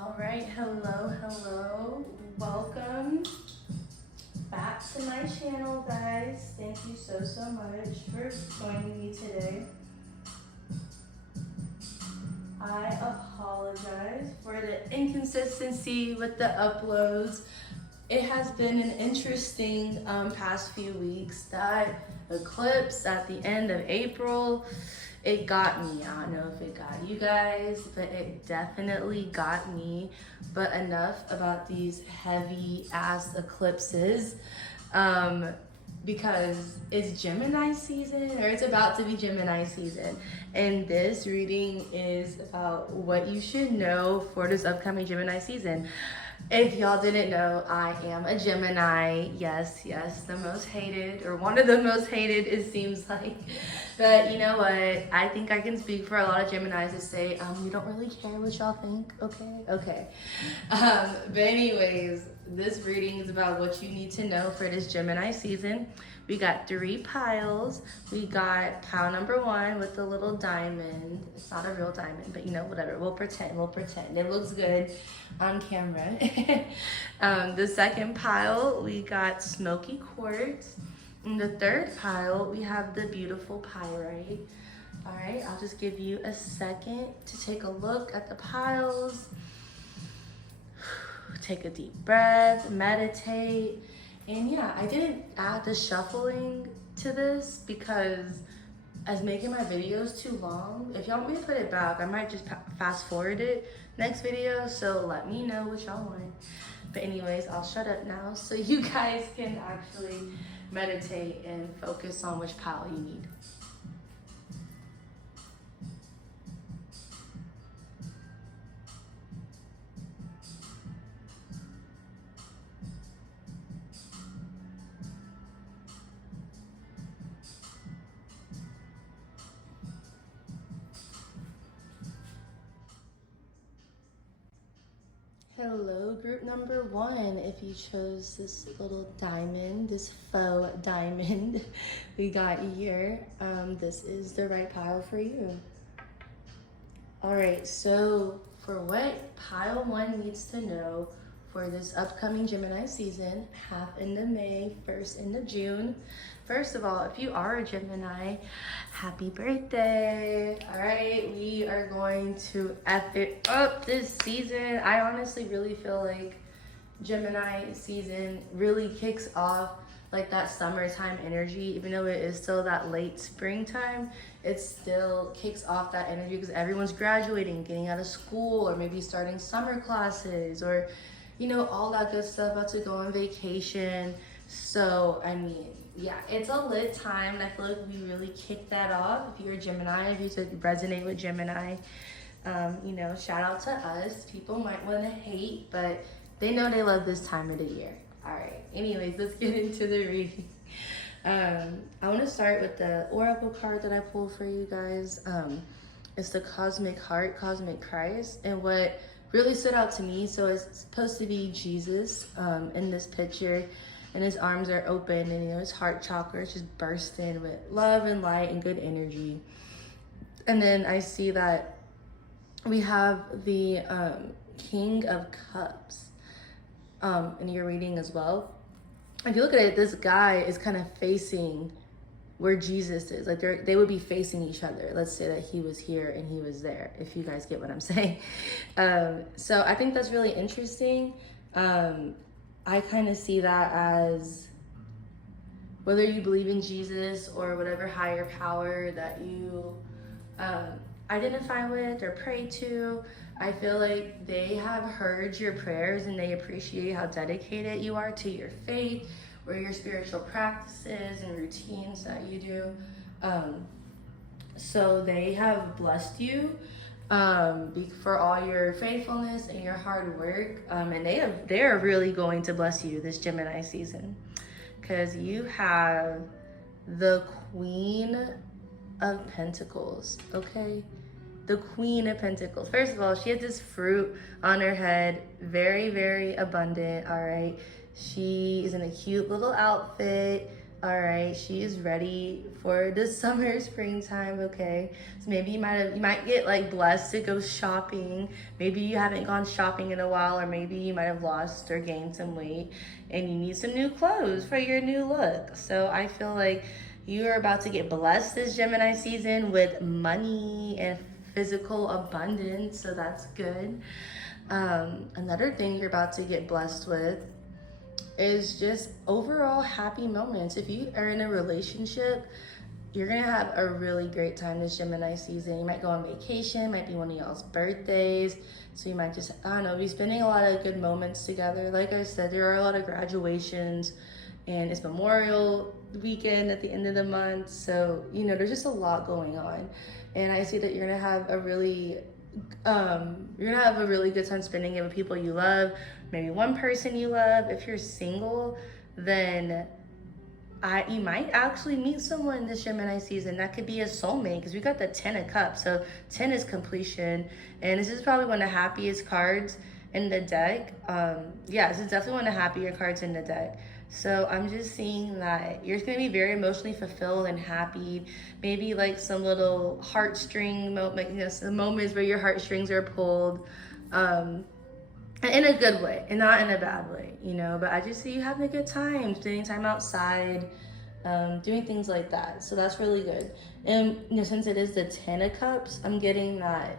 All right, hello. Welcome back to my channel, guys. Thank you so much for joining me today. I apologize for the inconsistency with the uploads. It has been an interesting past few weeks. That eclipse at the end of April, it got me. I don't know if it got you guys, but it definitely got me. But enough about these heavy ass eclipses, because it's Gemini season, or it's about to be Gemini season. And this reading is about what you should know for this upcoming Gemini season. If y'all didn't know, I am a Gemini. Yes, the most hated, or one of the most hated, it seems like. But you know what? I think I can speak for a lot of Geminis to say, we don't really care what y'all think, okay? But anyways, this reading is about what you need to know for this Gemini season. We got 3 piles. We got pile number 1 with the little diamond. It's not a real diamond, but you know, whatever. We'll pretend. It looks good on camera. The second pile, we got Smoky Quartz. In the third pile, we have the beautiful Pyrite. All right, I'll just give you a second to take a look at the piles. Take a deep breath, meditate. And yeah, I didn't add the shuffling to this because as making my videos too long, if y'all want me to put it back, I might just fast forward it next video. So let me know what y'all want. But anyways, I'll shut up now so you guys can actually meditate and focus on which pile you need. Hello, group number 1. If you chose this little diamond, this faux diamond we got here, this is the right pile for you. All right, so for what pile 1 needs to know for this upcoming Gemini season, half into May, first into June. First of all, if you are a Gemini, happy birthday. All right, we are going to F it up this season. I honestly really feel like Gemini season really kicks off like that summertime energy. Even though it is still that late springtime, it still kicks off that energy because everyone's graduating, getting out of school, or maybe starting summer classes, or you know, all that good stuff, about to go on vacation. So I mean, yeah, it's a lit time, and I feel like we really kick that off. If you're a Gemini, if you resonate with Gemini, you know, shout out to us. People might want to hate, but they know they love this time of the year. All right, anyways, let's get into the reading. I want to start with the oracle card that I pulled for you guys. It's the Cosmic Heart, Cosmic Christ, and what really stood out to me, so it's supposed to be Jesus in this picture, and his arms are open, and you know, his heart chakra is just bursting with love and light and good energy. And then I see that we have the King of Cups in your reading as well. If you look at it, this guy is kind of facing where Jesus is. Like they would be facing each other. Let's say that he was here and he was there, if you guys get what I'm saying. So I think that's really interesting. I kind of see that as whether you believe in Jesus or whatever higher power that you identify with or pray to, I feel like they have heard your prayers and they appreciate how dedicated you are to your faith or your spiritual practices and routines that you do. So they have blessed you for all your faithfulness and your hard work, and they are really going to bless you this Gemini season, because you have the Queen of Pentacles. Okay, the Queen of Pentacles. First of all, she has this fruit on her head, very abundant. All right, she is in a cute little outfit, All right, she is ready for the summer, springtime. Okay, so maybe you might get like blessed to go shopping. Maybe you haven't gone shopping in a while, or maybe you might have lost or gained some weight, and you need some new clothes for your new look. So I feel like you are about to get blessed this Gemini season with money and physical abundance. So that's good. Another thing you're about to get blessed with is just overall happy moments. If you are in a relationship, you're gonna have a really great time this Gemini season. You might go on vacation, might be one of y'all's birthdays. So you might just, I don't know, be spending a lot of good moments together. Like I said, there are a lot of graduations and it's Memorial weekend at the end of the month. So, you know, there's just a lot going on. And I see that you're gonna have a really good time spending it with people you love, maybe one person you love. If you're single, then you might actually meet someone this Gemini season that could be a soulmate, because we got the 10 of Cups. So 10 is completion, and this is probably one of the happiest cards in the deck. This is definitely one of the happier cards in the deck. So I'm just seeing that you're going to be very emotionally fulfilled and happy. Maybe like some little heartstring moment, you know, some moments where your heartstrings are pulled, in a good way and not in a bad way, you know. But I just see you having a good time, spending time outside, doing things like that. So that's really good. And you know, since it is the 10 of Cups, I'm getting that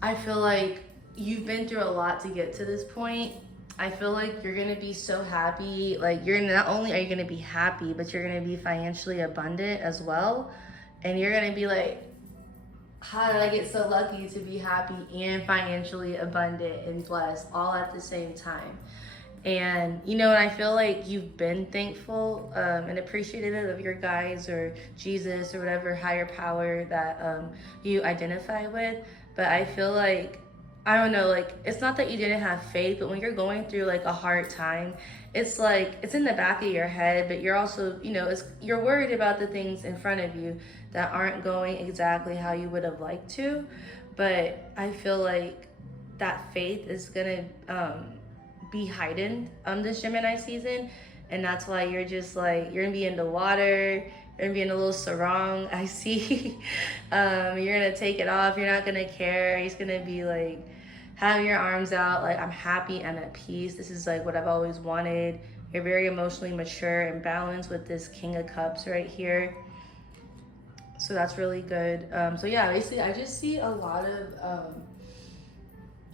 I feel like you've been through a lot to get to this point. I feel like you're gonna be so happy. Like, you're not only are you gonna be happy, but you're gonna be financially abundant as well. And you're gonna be like, how did I get so lucky to be happy and financially abundant and blessed all at the same time? And you know, and I feel like you've been thankful and appreciative of your guides or Jesus or whatever higher power that you identify with. But I feel like, I don't know, like, it's not that you didn't have faith, but when you're going through like a hard time, it's like, it's in the back of your head, but you're also, you know, you're worried about the things in front of you that aren't going exactly how you would have liked to. But I feel like that faith is gonna be heightened this Gemini season. And that's why you're just like, you're gonna be in the water, you're gonna be in a little sarong, I see. You're gonna take it off, you're not gonna care. You're just gonna be like, having your arms out, like, I'm happy, I'm at peace. This is like what I've always wanted. You're very emotionally mature and balanced with this King of Cups right here. So that's really good. So yeah, basically I just see a lot of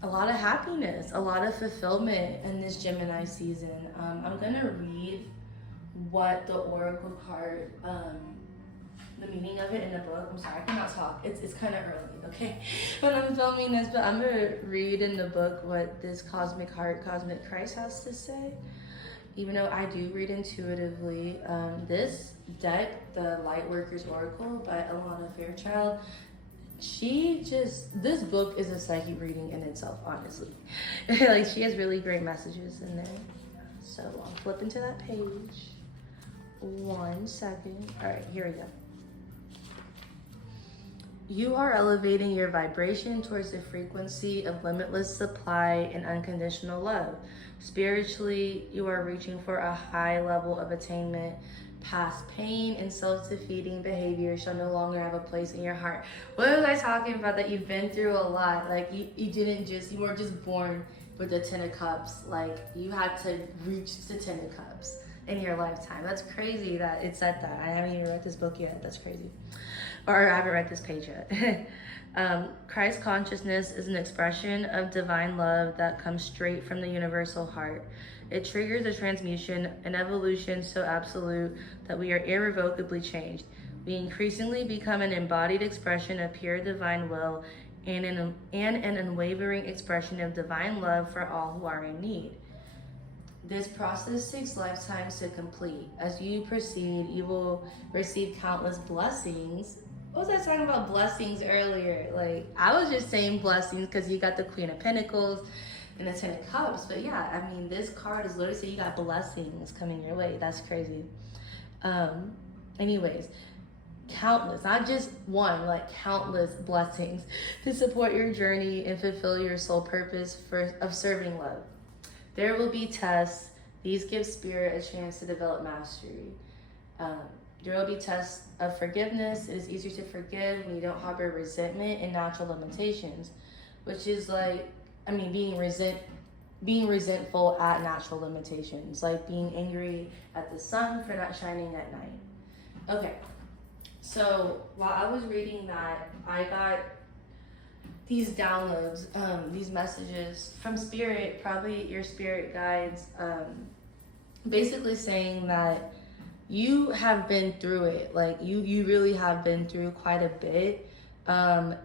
happiness, a lot of fulfillment in this Gemini season. I'm gonna read what the Oracle card, the meaning of it in the book. I'm sorry, I cannot talk. It's kind of early, okay, when I'm filming this, but I'm gonna read in the book what this Cosmic Heart, Cosmic Christ has to say. Even though I do read intuitively, this deck, the Lightworkers Oracle by Alana Fairchild, this book is a psychic reading in itself, honestly. Like, she has really great messages in there. So I'll flip into that page. 1 second. All right, here we go. You are elevating your vibration towards the frequency of limitless supply and unconditional love. Spiritually, you are reaching for a high level of attainment. Past pain and self-defeating behavior shall no longer have a place in your heart. What was I talking about? That you've been through a lot. Like, you weren't just born with the 10 of Cups. Like, you had to reach the 10 of Cups in your lifetime. That's crazy that it said that. I haven't even read this book yet. That's crazy. Or I haven't read this page yet. Christ consciousness is an expression of divine love that comes straight from the universal heart. It triggers a transmutation, an evolution so absolute that we are irrevocably changed. We increasingly become an embodied expression of pure divine will and an unwavering expression of divine love for all who are in need. This process takes lifetimes to complete. As you proceed, you will receive countless blessings. What was I talking about blessings earlier? Like, I was just saying blessings because you got the Queen of Pentacles and the 10 of Cups. But yeah, I mean, this card is literally saying you got blessings coming your way. That's crazy. Anyways, countless, not just one, like countless blessings to support your journey and fulfill your soul purpose of serving love. There will be tests. These give spirit a chance to develop mastery. There will be tests of forgiveness. It is easier to forgive when you don't harbor resentment and natural limitations, which is like, I mean, being resentful at natural limitations, like being angry at the sun for not shining at night. Okay, so while I was reading that, I got these downloads, these messages from spirit, probably your spirit guides, basically saying that you have been through it. Like you really have been through quite a bit.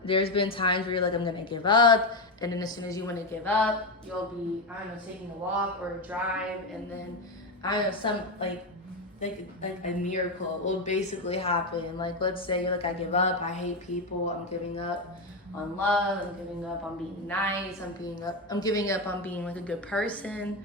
There's been times where you're like, I'm gonna give up, and then as soon as you want to give up, you'll be, I don't know, taking a walk or a drive, and then I don't know, some like a miracle will basically happen. Like, let's say you're like, I give up, I hate people, I'm giving up on love, I'm giving up on being nice, I'm giving up on being like a good person.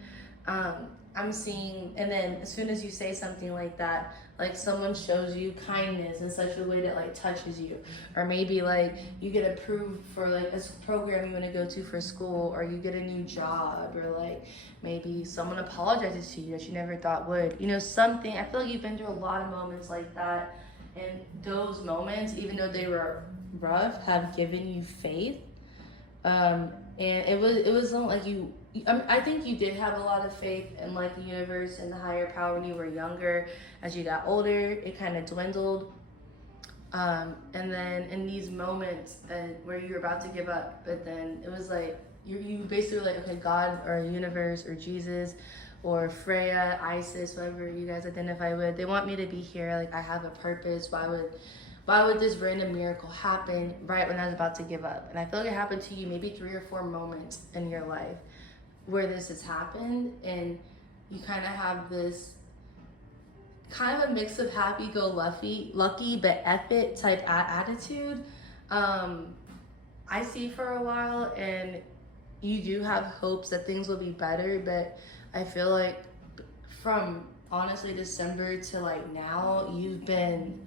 I'm seeing, and then as soon as you say something like that, like someone shows you kindness in such a way that like touches you, or maybe like you get approved for like a program you want to go to for school, or you get a new job, or like maybe someone apologizes to you that you never thought would, you know, something. I feel like you've been through a lot of moments like that, and those moments, even though they were rough, have given you faith. And it was like you, I think you did have a lot of faith in like the universe and the higher power when you were younger. As you got older, it kind of dwindled. And then in these moments where you were about to give up, but then it was like you basically were like, okay, God or universe or Jesus or Freya, Isis, whatever you guys identify with, they want me to be here. Like, I have a purpose. Why would this random miracle happen right when I was about to give up? And I feel like it happened to you maybe 3 or 4 moments in your life where this has happened, and you kind of have this kind of a mix of happy-go-lucky, but F it type attitude. I see for a while, and you do have hopes that things will be better, but I feel like from honestly December to like now, you've been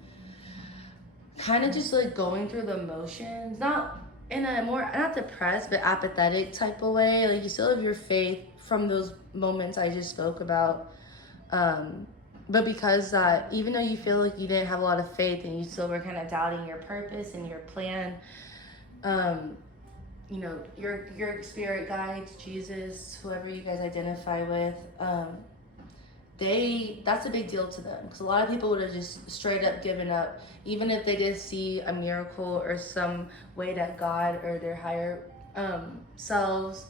kind of just like going through the motions, not in a more, not depressed, but apathetic type of way. Like, you still have your faith from those moments I just spoke about. But because even though you feel like you didn't have a lot of faith and you still were kind of doubting your purpose and your plan, you know, your spirit guides, Jesus, whoever you guys identify with, that's a big deal to them, because a lot of people would have just straight up given up, even if they did see a miracle or some way that God or their higher selves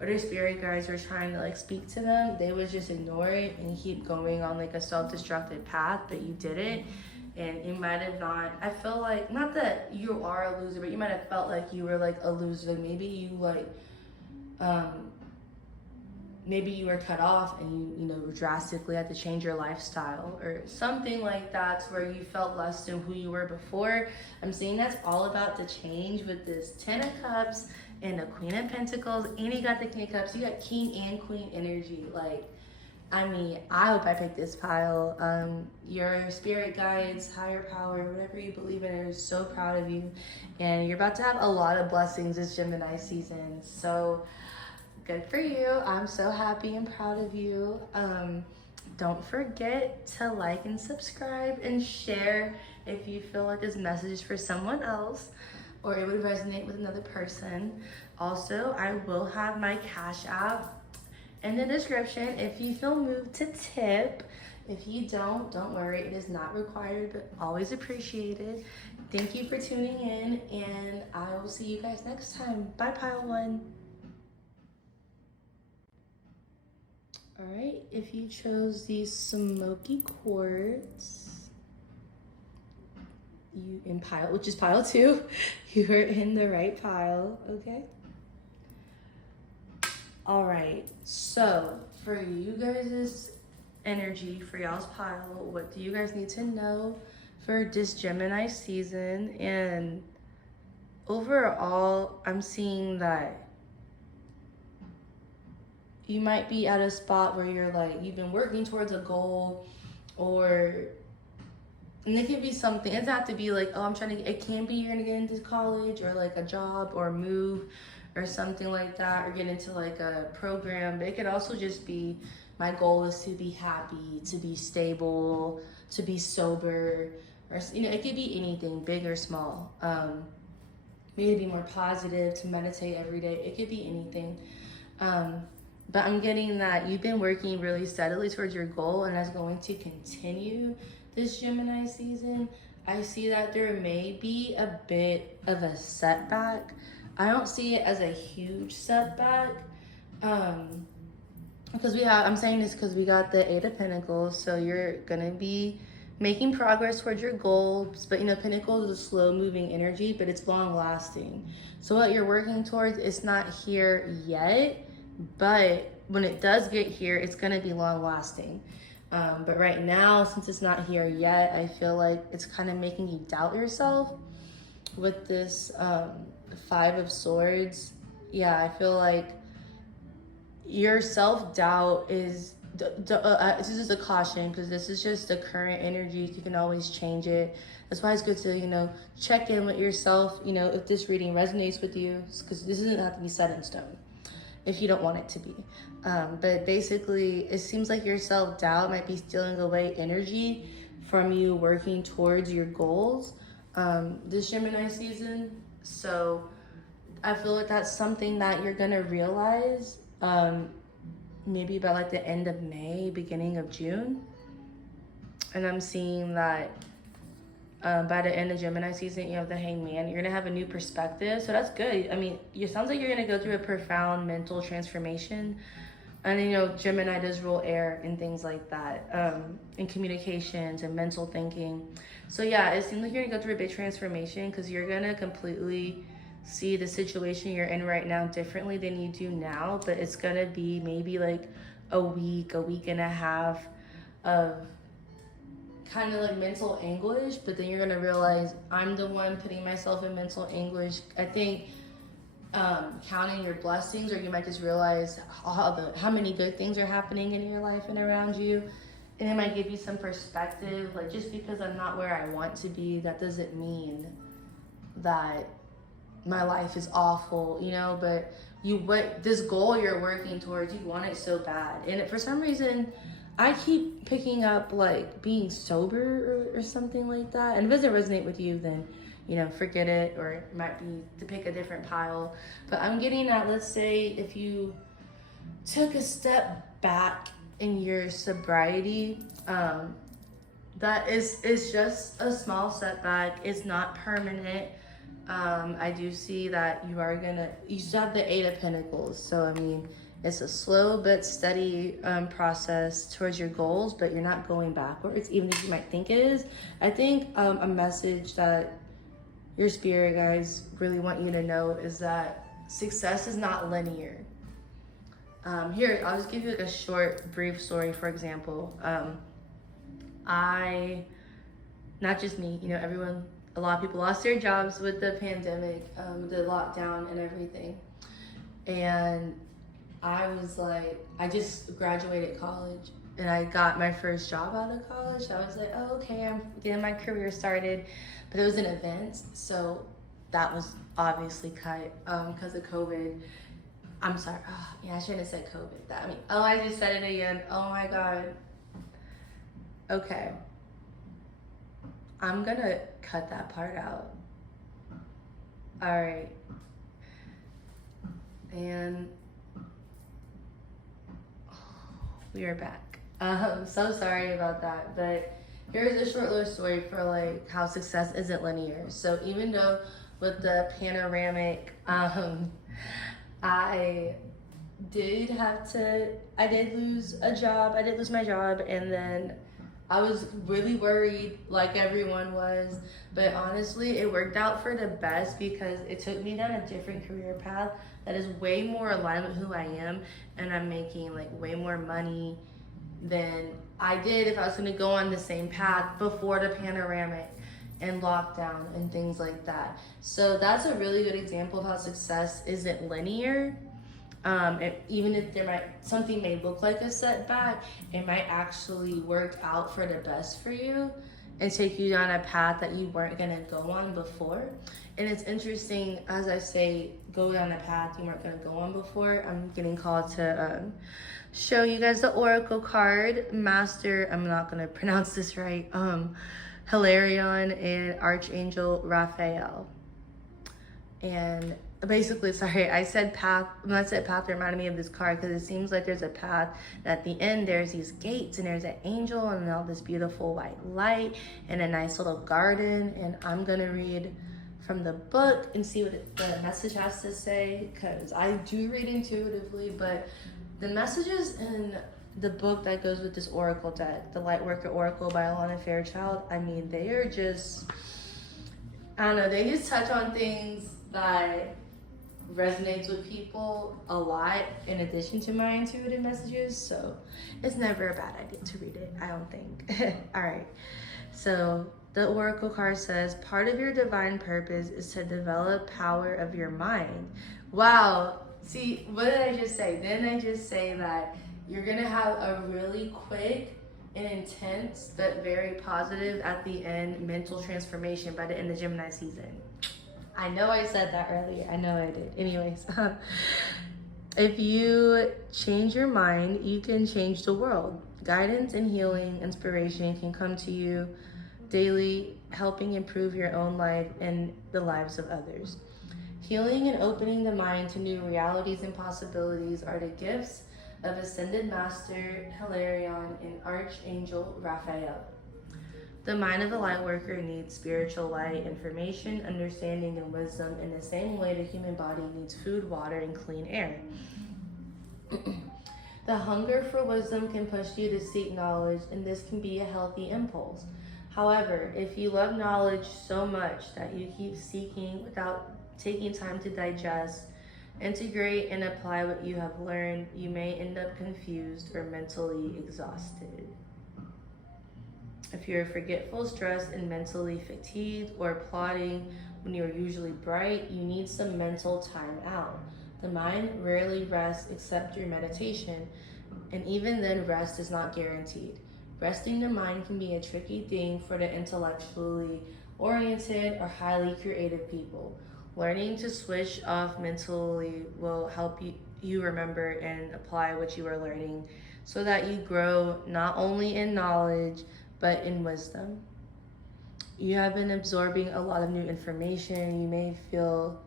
or their spirit guides were trying to like speak to them. They would just ignore it and keep going on like a self-destructive path. But you didn't, and you might have not, I feel like, not that you are a loser, but you might have felt like you were like a loser. Maybe you like maybe you were cut off and you know, drastically had to change your lifestyle or something like that, where you felt less than who you were before. I'm saying that's all about to change with this 10 of Cups and the Queen of Pentacles, and you got the King of Cups. You got King and Queen energy. Like, I mean, I hope I picked this pile. Your spirit guides, higher power, whatever you believe in, are so proud of you, and you're about to have a lot of blessings this Gemini season. So good for you. I'm so happy and proud of you. Don't forget to like and subscribe and share if you feel like this message is for someone else or it would resonate with another person. Also, I will have my Cash App in the description if you feel moved to tip. If you don't worry. It is not required, but always appreciated. Thank you for tuning in, and I will see you guys next time. Bye, Pile 1. All right, if you chose the Smoky Quartz, you in pile, which is pile 2, you are in the right pile, okay? All right, so for you guys' energy, for y'all's pile, what do you guys need to know for this Gemini season? And overall, I'm seeing that you might be at a spot where you're like, you've been working towards a goal, and it could be something, it doesn't have to be like, oh, it can be you're gonna get into college or like a job or move or something like that, or get into like a program, but it could also just be my goal is to be happy, to be stable, to be sober, or it could be anything, big or small. Maybe to be more positive, to meditate every day. It could be anything. But I'm getting that you've been working really steadily towards your goal, and that's going to continue this Gemini season. I see that there may be a bit of a setback. I don't see it as a huge setback. Because I'm saying this because we got the Eight of Pentacles, so you're gonna be making progress towards your goals, but Pentacles is a slow moving energy, but it's long lasting. So what you're working towards is not here yet, but when it does get here, it's gonna be long lasting. But right now, since it's not here yet, I feel like it's kind of making you doubt yourself with this Five of Swords. Yeah, I feel like your self-doubt is, this is a caution because this is just the current energy. You can always change it. That's why it's good to, check in with yourself, if this reading resonates with you, because this doesn't have to be set in stone if you don't want it to be. But basically, it seems like your self-doubt might be stealing away energy from you working towards your goals this Gemini season. So I feel like that's something that you're gonna realize maybe by like the end of May, beginning of June. And I'm seeing that by the end of Gemini season, you have the Hangman. You're gonna have a new perspective, so that's good. I mean, it sounds like you're gonna go through a profound mental transformation. And Gemini does rule air and things like that, in communications and mental thinking. So yeah, it seems like you're gonna go through a big transformation because you're gonna completely see the situation you're in right now differently than you do now. But it's gonna be maybe like a week and a half of kind of like mental anguish, but then you're gonna realize I'm the one putting myself in mental anguish. I think counting your blessings, or you might just realize how many good things are happening in your life and around you, and it might give you some perspective. Like, just because I'm not where I want to be, that doesn't mean that my life is awful, but this goal you're working towards, you want it so bad. And for some reason, I keep picking up like being sober or something like that. And if it doesn't resonate with you, then forget it, or it might be to pick a different pile. But I'm getting at, let's say if you took a step back in your sobriety, that is just a small setback. It's not permanent. I do see that you still have the Eight of Pentacles. So, I mean, it's a slow but steady process towards your goals, but you're not going backwards, even if you might think it is. I think a message that your spirit guides really want you to know is that success is not linear. Here, I'll just give you like a short, brief story. For example, not just me, a lot of people lost their jobs with the pandemic, the lockdown and everything. And I was like, I just graduated college and I got my first job out of college. I was like, oh, okay, I'm getting my career started. But it was an event, so that was obviously cut because of COVID. I'm sorry. Oh, yeah, I shouldn't have said COVID. I just said it again. Oh my God. Okay. I'm gonna cut that part out. All right. And we are back. So sorry about that, but here's a short little story for like how success isn't linear. So even though with the panoramic, I did lose a job. I did lose my job, and then I was really worried, like everyone was. But honestly, it worked out for the best because it took me down a different career path that is way more aligned with who I am, and I'm making like way more money than I did if I was going to go on the same path before the panoramic and lockdown and things like that. So that's a really good example of how success isn't linear. Even if something may look like a setback, it might actually work out for the best for you and take you down a path that you weren't going to go on before. And it's interesting, as I say, go down a path you weren't going to go on before. I'm getting called to show you guys the oracle card. Master, I'm not going to pronounce this right, Hilarion and Archangel Raphael. And basically, sorry, I said path. When I said path, it reminded me of this card because it seems like there's a path. And at the end, there's these gates and there's an angel and all this beautiful white light and a nice little garden. And I'm going to read from the book and see what the message has to say, because I do read intuitively, but the messages in the book that goes with this oracle deck, the Lightworker Oracle by Alana Fairchild, I mean, they are just, I don't know, they just touch on things that resonates with people a lot in addition to my intuitive messages, so it's never a bad idea to read it, I don't think. All right, so the oracle card says, part of your divine purpose is to develop power of your mind. Wow, see, what did I just say? Didn't I just say that you're gonna have a really quick and intense, but very positive at the end mental transformation by the end of Gemini season? I know I said that earlier. I know I did. Anyways, if you change your mind, you can change the world. Guidance and healing, inspiration can come to you daily, helping improve your own life and the lives of others. Healing and opening the mind to new realities and possibilities are the gifts of Ascended Master Hilarion and Archangel Raphael. The mind of a light worker needs spiritual light, information, understanding, and wisdom in the same way the human body needs food, water, and clean air. The hunger for wisdom can push you to seek knowledge, and this can be a healthy impulse. However, if you love knowledge so much that you keep seeking without taking time to digest, integrate, and apply what you have learned, you may end up confused or mentally exhausted. If you're forgetful, stressed, and mentally fatigued, or plotting when you're usually bright, you need some mental time out. The mind rarely rests except through meditation, and even then, rest is not guaranteed. Resting the mind can be a tricky thing for the intellectually oriented or highly creative people. Learning to switch off mentally will help you remember and apply what you are learning so that you grow not only in knowledge, but in wisdom. You have been absorbing a lot of new information. You may feel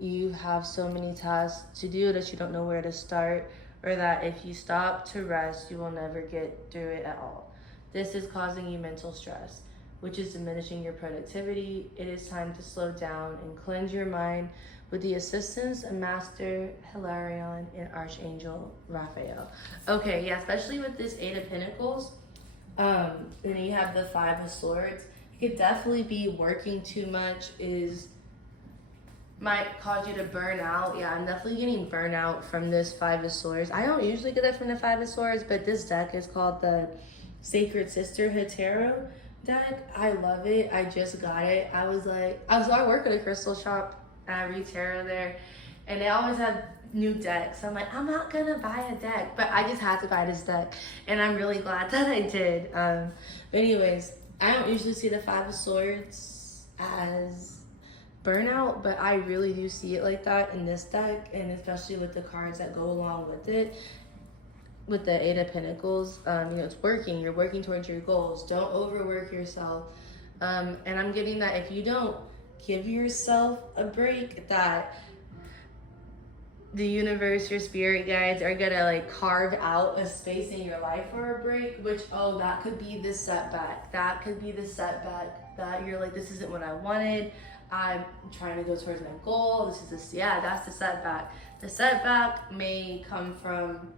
you have so many tasks to do that you don't know where to start, or that if you stop to rest, you will never get through it at all. This is causing you mental stress, which is diminishing your productivity. It is time to slow down and cleanse your mind with the assistance of Master Hilarion and Archangel Raphael. Okay, yeah, especially with this Eight of Pentacles, and you have the Five of Swords, it could definitely be working too much might cause you to burn out. Yeah, I'm definitely getting burnout from this Five of Swords. I don't usually get that from the Five of Swords, but this deck is called the Sacred Sisterhood Tarot deck. I love it. I just got it. I work at a crystal shop and I read tarot there, and they always have new decks. I'm like, I'm not gonna buy a deck, but I just had to buy this deck, and I'm really glad that I did. But anyways, I don't usually see the Five of Swords as burnout, but I really do see it like that in this deck, and especially with the cards that go along with it. With the Eight of Pentacles, it's working. You're working towards your goals. Don't overwork yourself. And I'm getting that if you don't give yourself a break, that the universe, your spirit guides are gonna like carve out a space in your life for a break, which, that could be the setback. That could be the setback that you're like, this isn't what I wanted. I'm trying to go towards my goal. That's the setback. The setback may come from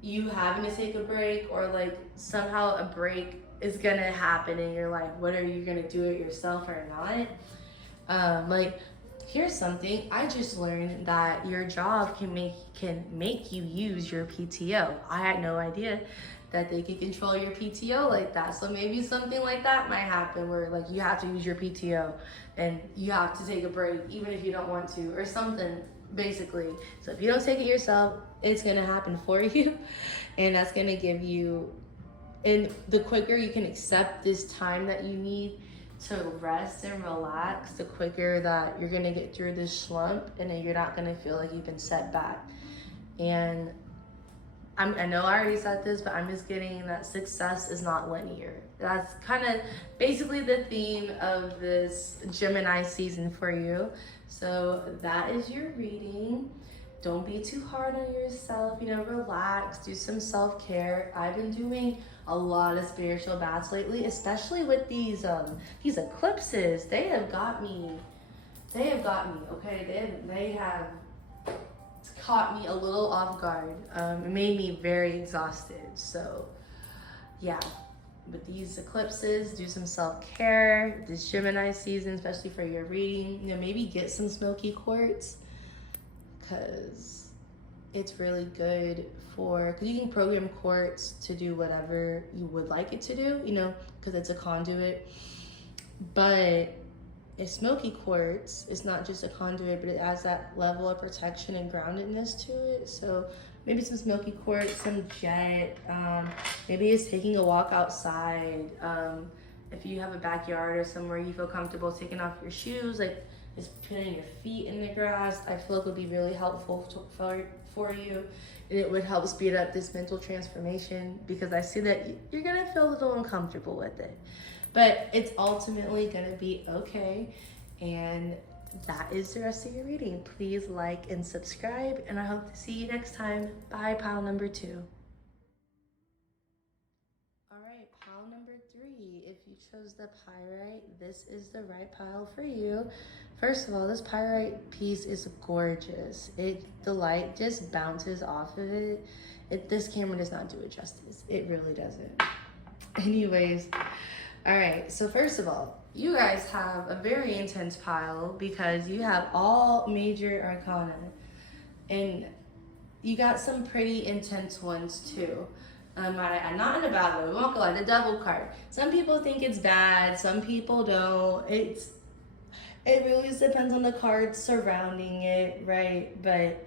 you having to take a break, or like somehow a break is gonna happen in your life, whether you're gonna do it yourself or not. Here's something. I just learned that your job can make you use your PTO. I had no idea that they could control your PTO like that. So maybe something like that might happen where like you have to use your PTO and you have to take a break even if you don't want to, or something, basically. So if you don't take it yourself, it's gonna happen for you, and that's gonna give you, and the quicker you can accept this time that you need to rest and relax, the quicker that you're gonna get through this slump, and then you're not gonna feel like you've been set back. And I know I already said this, but I'm just getting that success is not linear. That's kind of basically the theme of this Gemini season for you. So that is your reading. Don't be too hard on yourself, you know, relax, do some self-care. I've been doing a lot of spiritual baths lately, especially with these eclipses. They have got me, okay? They have caught me a little off guard. It made me very exhausted. So yeah, with these eclipses, do some self-care. This Gemini season, especially for your reading, you know, maybe get some Smoky quartz, because it's really good because you can program quartz to do whatever you would like it to do, you know, because it's a conduit. But a Smoky quartz is not just a conduit, but it adds that level of protection and groundedness to it. So maybe some Smoky quartz, some jet, maybe it's taking a walk outside. If you have a backyard or somewhere you feel comfortable taking off your shoes, like just putting your feet in the grass, I feel like would be really helpful for you. And it would help speed up this mental transformation, because I see that you're gonna feel a little uncomfortable with it. But it's ultimately gonna be okay. And that is the rest of your reading. Please like and subscribe, and I hope to see you next time. Bye, pile number 2. All right, pile number 3. If you chose the pyrite, this is the right pile for you. First of all, this pyrite piece is gorgeous. The light just bounces off of it. This camera does not do it justice. It really doesn't. Anyways, all right, so first of all, you guys have a very intense pile because you have all major arcana, and you got some pretty intense ones too. Not in a bad way, we won't go like the devil card. Some people think it's bad, some people don't. It really just depends on the cards surrounding it, right? But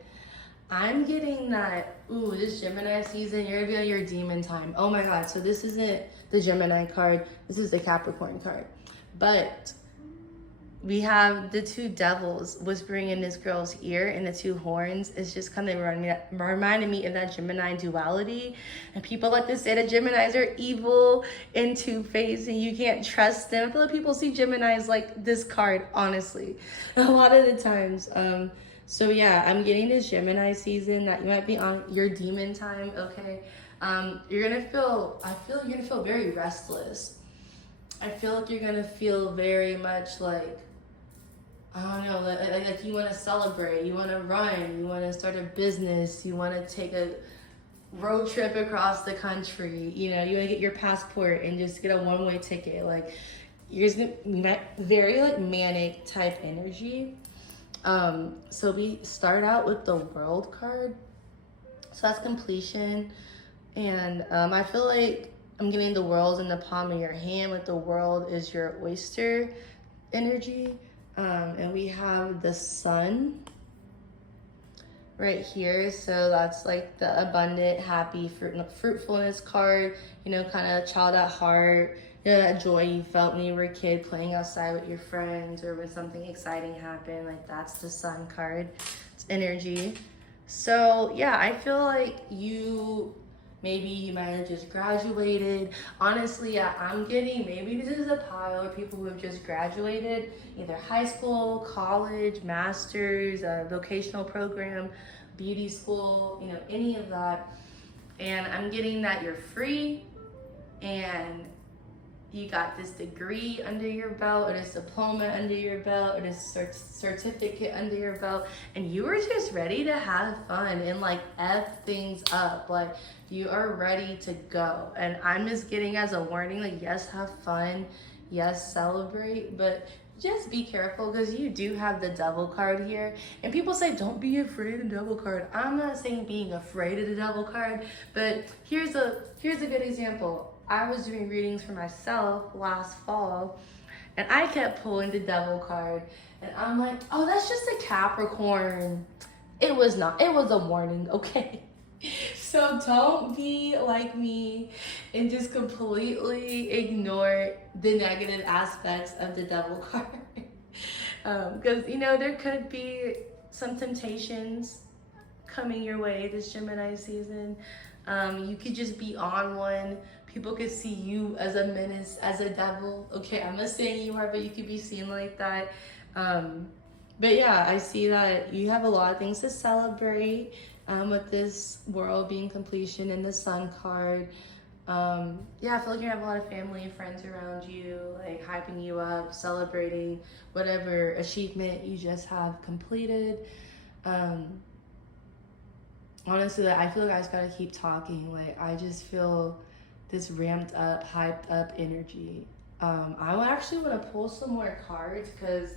I'm getting that, ooh, this Gemini season, you're gonna be on your demon time. Oh my God, so this isn't the Gemini card, this is the Capricorn card. But we have the 2 devils whispering in this girl's ear, and the 2 horns is just kind of reminding me of that Gemini duality. And people like to say that Geminis are evil and two-faced and you can't trust them. I feel like people see Geminis like this card, honestly, a lot of the times. So yeah, I'm getting this Gemini season that you might be on your demon time, okay? You're gonna feel very restless. I feel like you're gonna feel very much like, I don't know, like you want to celebrate, you want to run, you want to start a business, you want to take a road trip across the country, you know, you want to get your passport and just get a one-way ticket. Like, you're just very like manic type energy. So we start out with the World card. So that's completion. And I feel like I'm getting the world in the palm of your hand, with the world is your oyster energy. And we have the sun right here. So that's like the abundant, happy, fruitfulness card, you know, kind of child at heart, you know, that joy you felt when you were a kid playing outside with your friends, or when something exciting happened. Like, that's the sun card. It's energy. So yeah, I feel like maybe you might have just graduated. Honestly, yeah, I'm getting, maybe this is a pile of people who have just graduated, either high school, college, master's, vocational program, beauty school, you know, any of that. And I'm getting that you're free, and you got this degree under your belt, or this diploma under your belt, or this certificate under your belt, and you were just ready to have fun and like F things up. Like, you are ready to go. And I'm just getting as a warning, like, yes, have fun, yes, celebrate, but just be careful, because you do have the devil card here. And people say, don't be afraid of the devil card. I'm not saying being afraid of the devil card, but here's a good example. I was doing readings for myself last fall, and I kept pulling the devil card, and I'm like, oh, that's just a Capricorn. It was not. It was a warning, okay? So don't be like me and just completely ignore the negative aspects of the devil card. Because, you know, there could be some temptations coming your way this Gemini season. You could just be on one. People could see you as a menace, as a devil. Okay, I'm not saying you are, but you could be seen like that. But yeah, I see that you have a lot of things to celebrate with this world being completion and the sun card. Yeah, I feel like you have a lot of family and friends around you, like hyping you up, celebrating whatever achievement you just have completed. Honestly, I feel like I just gotta keep talking. Like, I just feel this ramped up, hyped up energy. I actually want to pull some more cards because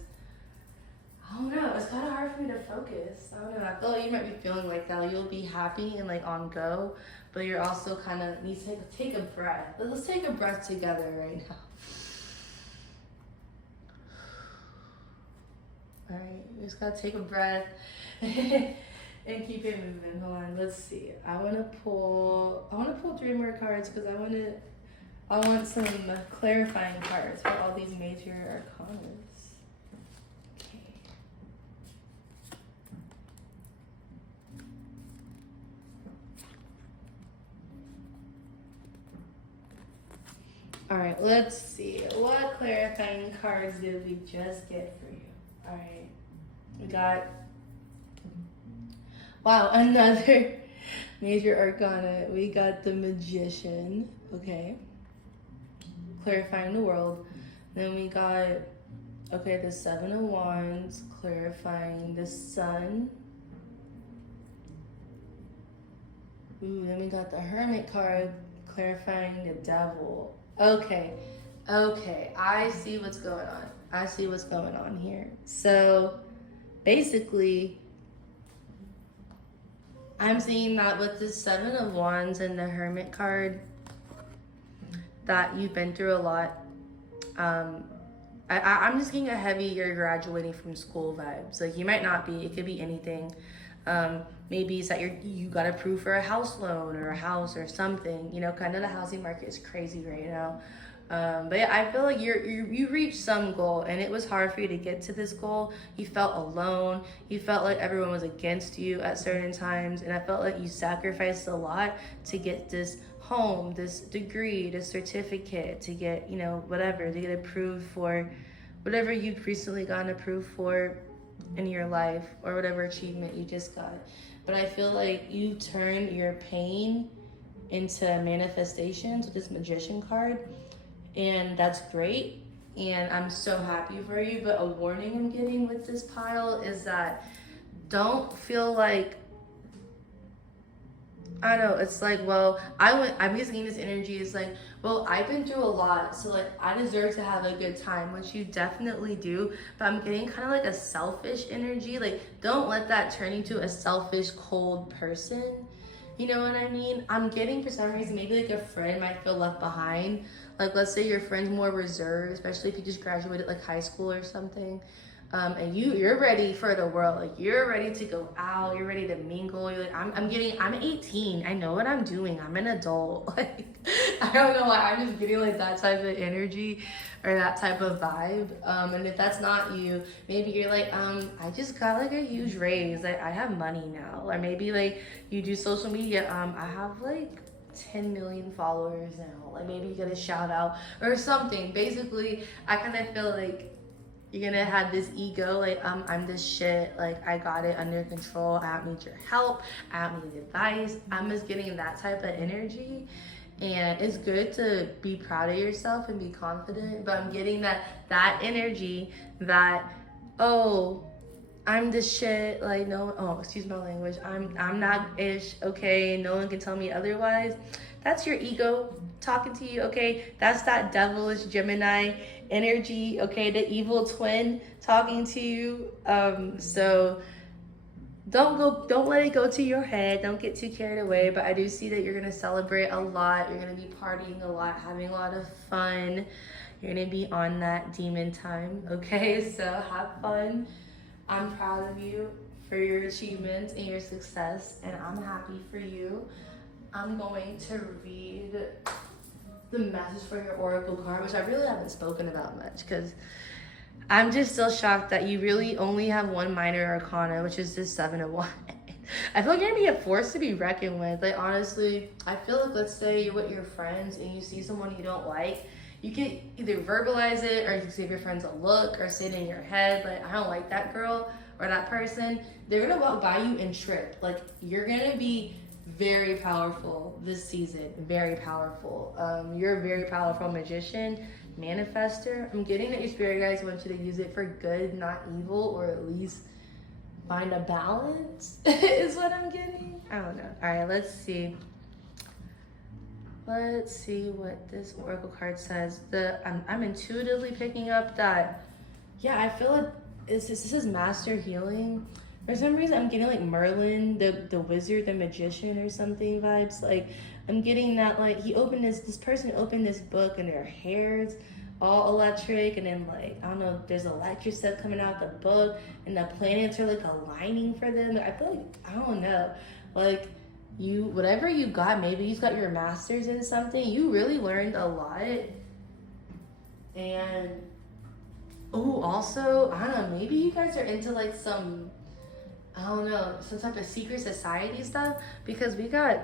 I don't know, it's kind of hard for me to focus. I don't know, I feel like you might be feeling like that. Like, you'll be happy and like on go, but you're also kind of need to take a breath. Let's take a breath together right now. All right, we just gotta take a breath and keep it moving. Hold on, let's see. I want to pull 3 more cards because I want some clarifying cards for all these major arcanas. Okay. All right, let's see. What clarifying cards did we just get for you? All right, we got, wow, another major arcana. We got the Magician, okay, clarifying the world. Then we got, okay, the 7 of Wands, clarifying the Sun. Ooh, then we got the Hermit card, clarifying the Devil. Okay, I see what's going on. I see what's going on here. So basically, I'm seeing that with the 7 of Wands and the Hermit card, that you've been through a lot. I'm just getting a heavy, you're graduating from school vibes. Like, you might not be, it could be anything. Maybe it's that you got approved for a house loan or a house or something. You know, kind of the housing market is crazy right now. But yeah, I feel like you reached some goal, and it was hard for you to get to this goal. You felt alone. You felt like everyone was against you at certain times, and I felt like you sacrificed a lot to get this home, this degree, this certificate, to get, you know, whatever, to get approved for whatever you've recently gotten approved for in your life, or whatever achievement you just got. But I feel like you turn your pain into manifestations with this Magician card, and that's great, and I'm so happy for you. But a warning I'm getting with this pile is that don't feel like, I don't know, it's like, well, I'm just getting this energy. It's like, well, I've been through a lot, so like I deserve to have a good time, which you definitely do. But I'm getting kind of like a selfish energy. Like, don't let that turn you to a selfish, cold person. You know what I mean? I'm getting, for some reason, maybe like a friend might feel left behind. Like, let's say your friend's more reserved, especially if you just graduated like high school or something. And you're ready for the world. Like, you're ready to go out, you're ready to mingle. You're like, I'm 18, I know what I'm doing, I'm an adult. Like, I don't know why, I'm just getting like that type of energy or that type of vibe. And if that's not you, maybe you're like, I just got like a huge raise, like I have money now. Or maybe like you do social media, I have like 10 million followers now. Like, maybe you get a shout out or something. Basically, I kind of feel like you're gonna have this ego, like, I'm this shit, like, I got it under control, I don't need your help, I don't need advice. I'm just getting that type of energy, and it's good to be proud of yourself and be confident, but I'm getting that energy that, oh, I'm this shit, like, no, oh, excuse my language, I'm not ish, okay, no one can tell me otherwise. That's your ego talking to you, okay? That's that devilish Gemini energy, okay? The evil twin talking to you. So don't let it go to your head. Don't get too carried away. But I do see that you're gonna celebrate a lot. You're gonna be partying a lot, having a lot of fun. You're gonna be on that demon time, okay? So have fun. I'm proud of you for your achievements and your success, and I'm happy for you. I'm going to read the message for your oracle card, which I really haven't spoken about much because I'm just still shocked that you really only have one minor arcana, which is this 7 of Wands. I feel like you're gonna be a force to be reckoned with. Like, honestly, I feel like, let's say you're with your friends and you see someone you don't like, you can either verbalize it or you can give your friends a look or say it in your head, like, I don't like that girl or that person. They're gonna walk by you and trip. Like, you're gonna be very powerful this season, very powerful. You're a very powerful magician, manifester. I'm getting that your spirit guides want you to use it for good, not evil, or at least find a balance is what I'm getting. I don't know. All right, let's see. Let's see what this oracle card says. I'm intuitively picking up that, yeah, I feel like this is master healing. For some reason, I'm getting like Merlin, the wizard, the magician or something vibes. Like, I'm getting that, like, this person opened this book and their hair's all electric, and then, like, I don't know, there's electric stuff coming out the book, and the planets are like aligning for them. I feel like, I don't know, like, whatever you got, maybe you got your master's in something, you really learned a lot. And also, I don't know, maybe you guys are into like some, I don't know, some type of secret society stuff, because we got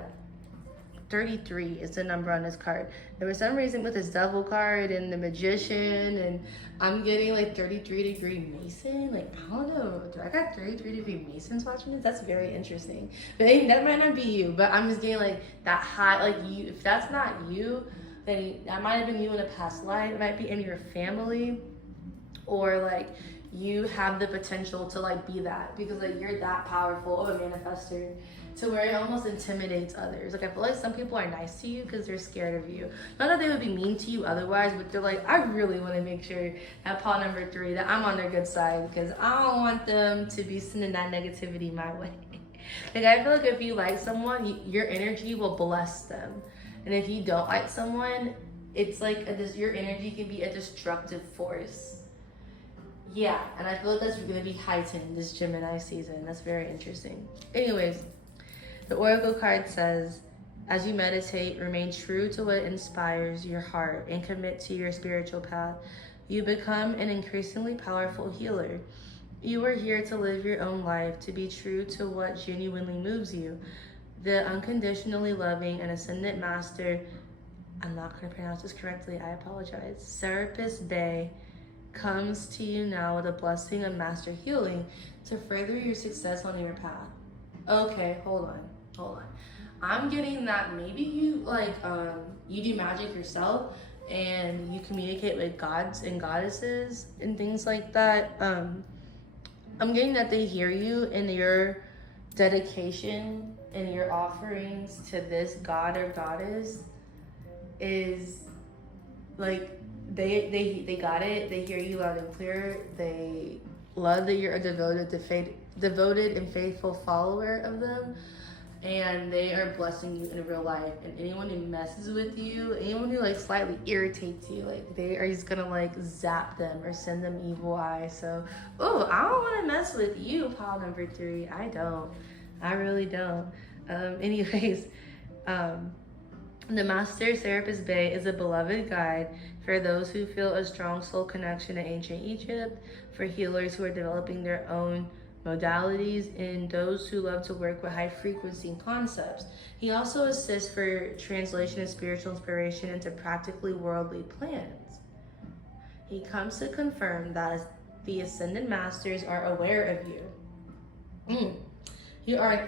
33 is the number on this card. And for some reason with this devil card and the magician, and I'm getting like 33-degree Mason. Like, I don't know, do I got 33-degree Masons watching this? That's very interesting. But that might not be you, but I'm just getting like that high, like, you, if that's not you, then that might have been you in a past life. It might be in your family, or like you have the potential to like be that, because like you're that powerful of a manifester to where it almost intimidates others. Like, I feel like some people are nice to you because they're scared of you. Not that they would be mean to you otherwise, but they're like, I really want to make sure that Paul number 3, that I'm on their good side, because I don't want them to be sending that negativity my way. Like, I feel like if you like someone, your energy will bless them. And if you don't like someone, it's like your energy can be a destructive force. Yeah, and I feel like that's going to be heightened this Gemini season. That's very interesting. Anyways, the oracle card says, as you meditate, remain true to what inspires your heart and commit to your spiritual path. You become an increasingly powerful healer. You are here to live your own life, to be true to what genuinely moves you. The unconditionally loving and ascendant master, I'm not going to pronounce this correctly, I apologize, Serapis Bey, comes to you now with a blessing of master healing to further your success on your path. Okay, hold on. I'm getting that maybe you like you do magic yourself and you communicate with gods and goddesses and things like that. I'm getting that they hear you in your dedication and your offerings to this god or goddess is like they got it. They hear you loud and clear. They love that you're a devoted and faithful follower of them, and they are blessing you in real life. And anyone who messes with you, anyone who like slightly irritates you, like they are just gonna like zap them or send them evil eyes. So, oh, I don't want to mess with you, pile number 3. I really don't. Anyways, the Master Serapis Bey is a beloved guide for those who feel a strong soul connection to ancient Egypt, for healers who are developing their own modalities, and those who love to work with high frequency concepts. He also assists for translation of spiritual inspiration into practically worldly plans. He comes to confirm that the Ascended Masters are aware of you. You are an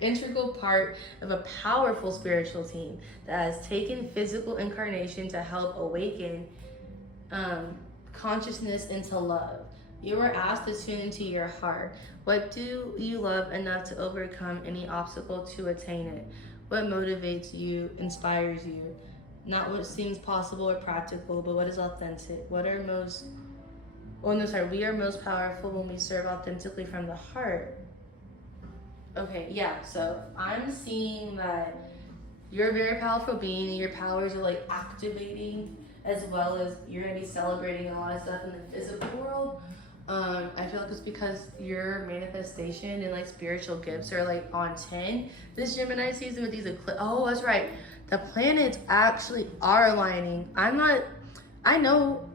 integral part of a powerful spiritual team that has taken physical incarnation to help awaken consciousness into love. You are asked to tune into your heart. What do you love enough to overcome any obstacle to attain it? What motivates you, inspires you? Not what seems possible or practical, but what is authentic. We are most powerful when we serve authentically from the heart. Okay, yeah, so I'm seeing that you're a very powerful being and your powers are like activating, as well as you're gonna be celebrating a lot of stuff in the physical world. I feel like it's because your manifestation and like spiritual gifts are like on 10 this Gemini season with these eclipses. Oh, that's right. The planets actually are aligning. I know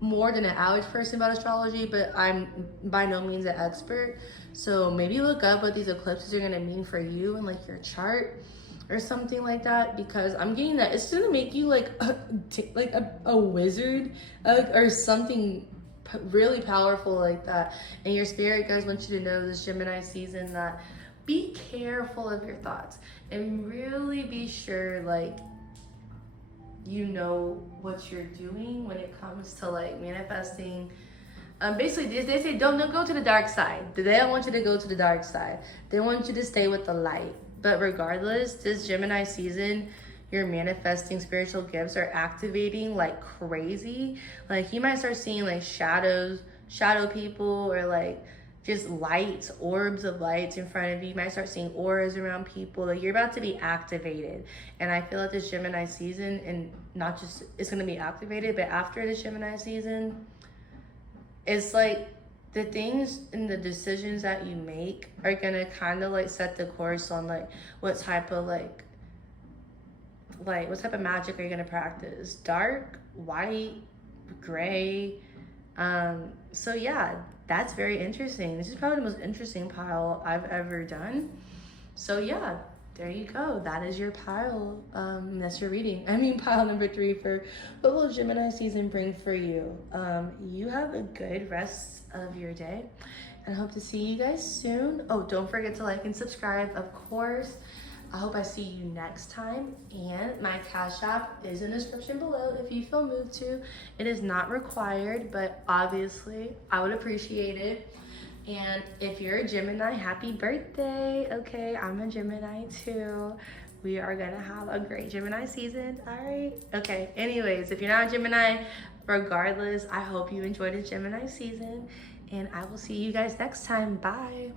more than an average person about astrology, but I'm by no means an expert. So maybe look up what these eclipses are gonna mean for you and like your chart or something like that, because I'm getting that it's gonna make you like a wizard or something really powerful like that. And your spirit guys want you to know this Gemini season that be careful of your thoughts and really be sure like you know what you're doing when it comes to like manifesting. Basically they say don't go to the dark side. They don't want you to go to the dark side. They want you to stay with the light. But regardless, this Gemini season, your manifesting spiritual gifts are activating like crazy. Like you might start seeing like shadow people, or like just lights, orbs of lights in front of you. You might start seeing auras around people. Like you're about to be activated. And I feel like this Gemini season, and not just it's gonna be activated, but after this Gemini season, it's like the things and the decisions that you make are gonna kind of like set the course on like what type of what type of magic are you gonna practice? Dark, white, gray. So yeah, that's very interesting. This is probably the most interesting pile I've ever done. So yeah, there you go. That is your pile. That's your reading. I mean, pile number 3 for what will Gemini season bring for you. You have a good rest of your day, and I hope to see you guys soon. Oh, don't forget to like and subscribe, of course. I hope I see you next time, and my Cash App is in the description below if you feel moved to. It is not required, but obviously I would appreciate it. And if you're a Gemini, happy birthday. Okay, I'm a Gemini too. We are gonna have a great Gemini season. All right. Okay, anyways, if you're not a Gemini, regardless, I hope you enjoyed the Gemini season, and I will see you guys next time. Bye.